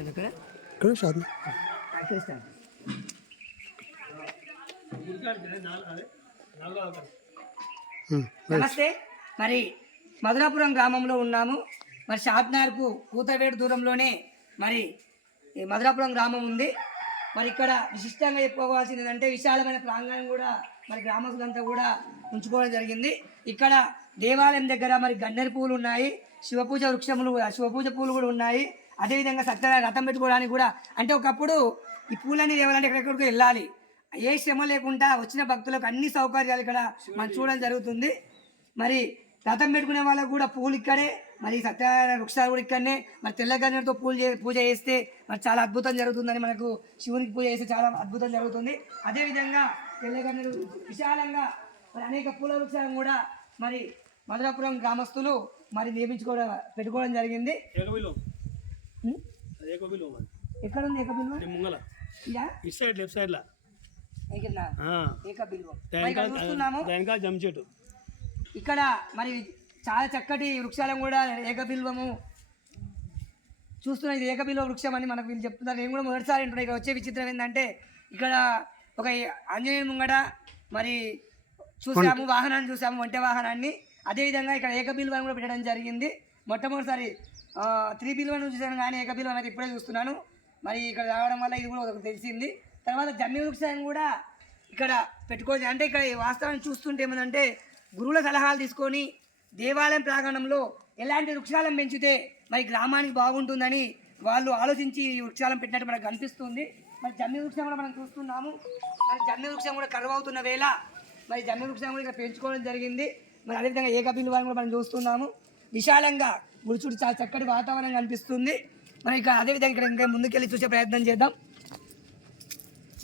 ఇక్కడ షాద్ నమస్తే. మరి మధురాపురం గ్రామంలో ఉన్నాము. మరి షాద్నార్కు కూతవేడు దూరంలోనే మరి మధురాపురం గ్రామం ఉంది. మరి ఇక్కడ విశిష్టంగా చెప్పుకోవాల్సింది ఏంటంటే విశాలమైన ప్రాంగణం కూడా మరి గ్రామస్తులంతా కూడా ఉంచుకోవడం జరిగింది. ఇక్కడ దేవాలయం దగ్గర మరి గన్నేరు పూలు ఉన్నాయి. శివపూజ వృక్షములు శివపూజ పూలు కూడా ఉన్నాయి. అదేవిధంగా సత్యనారాయణ రథం పెట్టుకోవడానికి కూడా అంటే ఒకప్పుడు ఈ పూలన్నీ తేవాలంటే ఎక్కడెక్కడికి వెళ్ళాలి. ఏ శ్రమ లేకుండా వచ్చిన భక్తులకు అన్ని సౌకర్యాలు ఇక్కడ మనం చూడడం జరుగుతుంది. మరి రథం పెట్టుకునే వాళ్ళకు కూడా పూలు ఇక్కడే మరి సత్యనారాయణ వృక్షాలు కూడా ఇక్కడనే మరి తెల్లగన్నతో పూజ పూజ చేస్తే మరి చాలా అద్భుతం జరుగుతుందని మనకు శివునికి పూజ చేస్తే చాలా అద్భుతం జరుగుతుంది. అదేవిధంగా తెల్లగన్నెలు విశాలంగా మరి అనేక పూల వృక్షాలను కూడా మరి మధురాపురం గ్రామస్తులు మరి నియమించుకోవడం పెట్టుకోవడం జరిగింది. ఎక్కడ ఉంది ఏకబిల్వం ఇది ముంగల. సైడ్ లెఫ్ట్ సైడ్ లా చూస్తున్నాము. వెనకాల జమ్ చెట్టు ఇక్కడ మరి చాలా చక్కటి వృక్షాలను కూడా ఏకబిల్వము చూస్తున్న ఇది ఏకబిల్వ వృక్షం అని మనకు వీళ్ళు చెప్తున్నారు. నేను కూడా మొదటిసారి వింటున్నా. ఇక్కడ వచ్చే విచిత్రం ఏంటంటే ఇక్కడ ఒక ఆంజనేయుని ముంగట మరి చూసాము వాహనాన్ని చూసాము ఒంటె వాహనాన్ని. అదేవిధంగా ఇక్కడ ఏకబిల్వని కూడా పెట్టడం జరిగింది. మొట్టమొదటిసారి త్రీ బిల్వను చూశాను కానీ ఏక ఏకబిల్వన్ అయితే ఇప్పుడే చూస్తున్నాను. మరి ఇక్కడ రావడం వల్ల ఇది కూడా ఒకటి తెలిసింది. తర్వాత జమ్మి వృక్షాన్ని కూడా ఇక్కడ పెట్టుకోవచ్చు. అంటే ఇక్కడ ఈ వాస్తవాన్ని చూస్తుంటే ఏమందంటే గురువుల సలహాలు తీసుకొని దేవాలయం ప్రాంగణంలో ఎలాంటి వృక్షాలను పెంచితే మరి గ్రామానికి బాగుంటుందని వాళ్ళు ఆలోచించి ఈ వృక్షాలను పెట్టినట్టు మనకు కనిపిస్తుంది. మరి జమ్మి వృక్షం కూడా మనం చూస్తున్నాము. మరి జమ్మి వృక్షం కూడా కరువు అవుతున్న వేళ మరి జమ్మి వృక్షం కూడా ఇక్కడ పెంచుకోవడం జరిగింది. మరి అదేవిధంగా ఏకబిల్లు వారిని కూడా మనం చూస్తున్నాము. విశాలంగా గుడి చూడు చాలా చక్కటి వాతావరణం కనిపిస్తుంది. మనం ఇక అదేవిధంగా ఇక్కడ ఇంకా ముందుకెళ్ళి చూసే ప్రయత్నం చేద్దాం.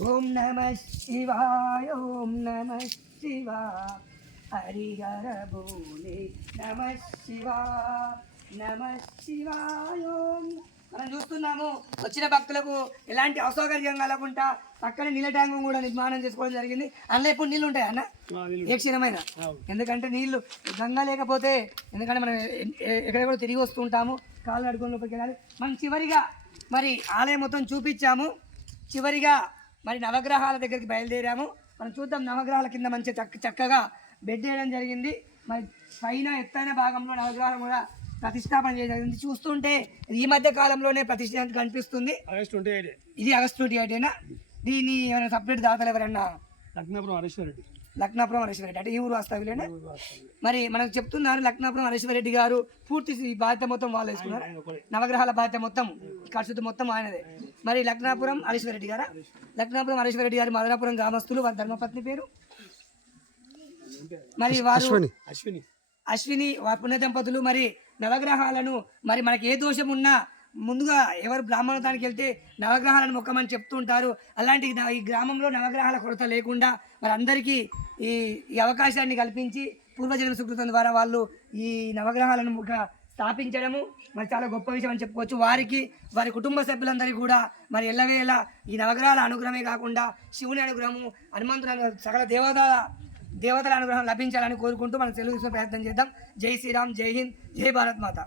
ఓం నమ శివాయ ఓం నమ శివాయ హరిహర భూమి నమ శివా నమ శివాయ ఓం మనం చూస్తున్నాము వచ్చిన భక్తులకు ఎలాంటి అసౌకర్యం కలగకుండా పక్కన నీళ్ళ ట్యాంకు కూడా నిర్మాణం చేసుకోవడం జరిగింది. అందులో ఇప్పుడు నీళ్ళు ఉంటాయి అన్న? ఏ క్షణమైన. ఎందుకంటే నీళ్ళు గంగా లేకపోతే ఎందుకంటే మనం ఎక్కడ కూడా తిరిగి వస్తుంటాము కాళ్ళు అడుగుని లోపలికి వెళ్ళాలి. మనం చివరిగా మరి ఆలయం మొత్తం చూపించాము. చివరిగా మరి నవగ్రహాల దగ్గరికి బయలుదేరాము. మనం చూద్దాం నవగ్రహాల కింద మంచి చక్క చక్కగా బెడ్ వేయడం జరిగింది. మరి పైన ఎత్తైన భాగంలో నవగ్రహాలు కూడా ప్రతిష్టాపన చేయడం జరిగింది చూస్తుంటే ఈ మధ్య కాలంలోనే ప్రతిష్ట కనిపిస్తుంది. ఆగస్ట్ ట్వంటీ ఎయిట్ ఇది ఆగస్ట్ ట్వంటీ అయినా దీన్ని ఏమైనా సపరేట్ దాతలు ఎవరన్నా? లక్నాపురం హరీశ్వర్ రెడ్డి. లక్నాపురం హరీశ్వర రెడ్డి. అంటే ఈ ఊరు వాస్తవ్యులేనా? మరి మనకు చెప్తున్నారు లక్నాపురం హరీశ్వర రెడ్డి గారు పూర్తి ఈ బాధ్యత మొత్తం వాళ్ళు వేసుకున్నారు. నవగ్రహాల బాధ్యత మొత్తం ఖర్చుతో మొత్తం ఆయనదే. మరి లక్నాపురం హరీశ్వర రెడ్డి గారా? లక్నాపురం హరీశ్వర రెడ్డి గారు మదనాపురం గ్రామస్తులు వారి ధర్మపత్ని పేరు? మరి వారు అశ్విని. అశ్విని వారి పుణ్య దంపతులు మరి నవగ్రహాలను మరి మనకి ఏ దోషం ఉన్నా ముందుగా ఎవరు బ్రాహ్మణతానికి వెళ్తే నవగ్రహాలను మొక్కమని చెప్తుంటారు అలాంటి ఈ గ్రామంలో నవగ్రహాల కొరత లేకుండా మరి అందరికీ ఈ ఈ అవకాశాన్ని కల్పించి పూర్వజన్మ సుకృతం ద్వారా వాళ్ళు ఈ నవగ్రహాలను ముఖ స్థాపించడము మరి చాలా గొప్ప విషయం అని చెప్పుకోవచ్చు. వారికి వారి కుటుంబ సభ్యులందరికీ కూడా మరి ఎల్లవేళ ఈ నవగ్రహాల అనుగ్రహమే కాకుండా శివుని అనుగ్రహము హనుమంతుని సకల దేవతల దేవతల అనుగ్రహం లభించాలని కోరుకుంటూ మనం తెలుగు ప్రయత్నం చేద్దాం. జై శ్రీరామ్ జై హింద్ జై భారత్ మాత.